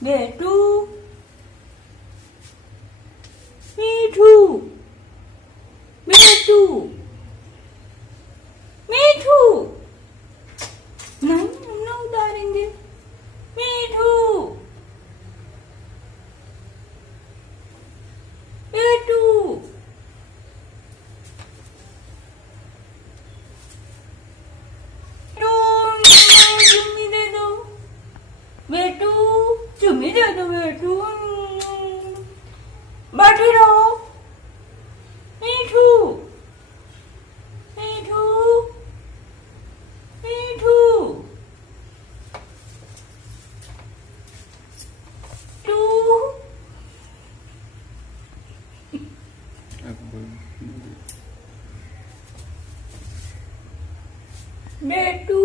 બેટુ મીઠું બેટુ મીઠું નહીં हमने उतारेंगे मीठू बेटू चुम्मी दे दो बेटू चुम्मी दे दो बेटू बैठी रहो मीठू मीठू मीठू बेटू